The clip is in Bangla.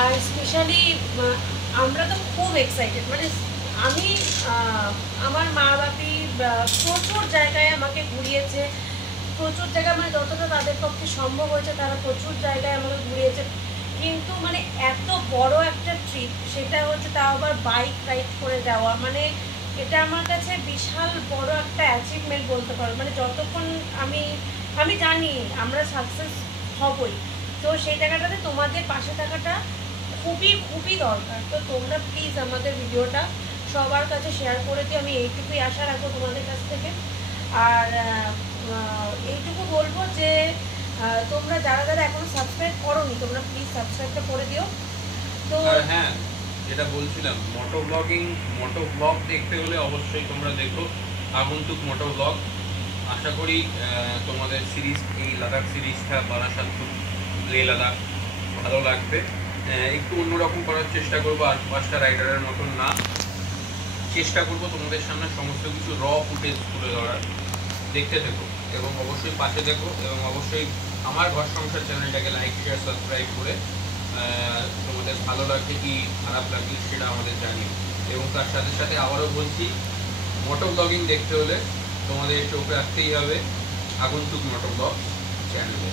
আর স্পেশালি আমরা তো খুব এক্সাইটেড, মানে আমি আমার মা বাপি প্রচুর জায়গায় আমাকে ঘুরিয়েছে, প্রচুর জায়গায় মানে যতটা তাদের পক্ষে সম্ভব হয়েছে তারা প্রচুর জায়গায় আমাকে ঘুরিয়েছে, কিন্তু মানে এত বড় একটা ট্রিপ, সেটা হচ্ছে তাও আবার বাইক রাইড করে যাওয়া, মানে এটা আমার কাছে বিশাল বড় একটা অ্যাচিভমেন্ট বলতে পারো। মানে যতক্ষণ আমি আমি জানি আমরা সাকসেস হবই, তো সেই জায়গাটাতে তোমাদের পাশে থাকাটা খুবই খুবই দরকার। তো তোমরা প্লিজ আমাদের ভিডিওটা সবার কাছে শেয়ার করে দিও, আমি এইটুকুই আশা রাখবো তোমাদের কাছ থেকে। আর এইটুকু বলবো যে তোমরা যারা যারা এখনো সাবস্ক্রাইব করোনি তোমরা প্লিজ সাবস্ক্রাইবটা করে দিও। তো আর হ্যাঁ, যেটা বলছিলাম, মোটো ব্লগ দেখতে হলে অবশ্যই তোমরা দেখো আগন্তুক মোটো ব্লগ। আশা করি তোমাদের সিরিজ, এই লাদাখ সিরিজটা বারাসাত টু লে লাদাখ ভালো লাগবে। একটু অন্যরকম করার চেষ্টা করবো, আর পাঁচটা রাইডারের মতন না, চেষ্টা করবো তোমাদের সামনে সমস্ত কিছু ফুটেজ তুলে ধরার। দেখতে থেকো এবং অবশ্যই পাশে দেখো, এবং অবশ্যই আমার ঘর সংসার চ্যানেলটাকে লাইক শেয়ার সাবস্ক্রাইব করে তোমাদের ভালো লাগছে কি খারাপ লাগছে সেটা আমাদের জানিও। এবং তার সাথে সাথে আবারও বলছি, মোটো ব্লগিং দেখতে হলে তোমাদের চোখ রাখতেই হবে আগন্তুক মোটো ব্লগ চ্যানেলে।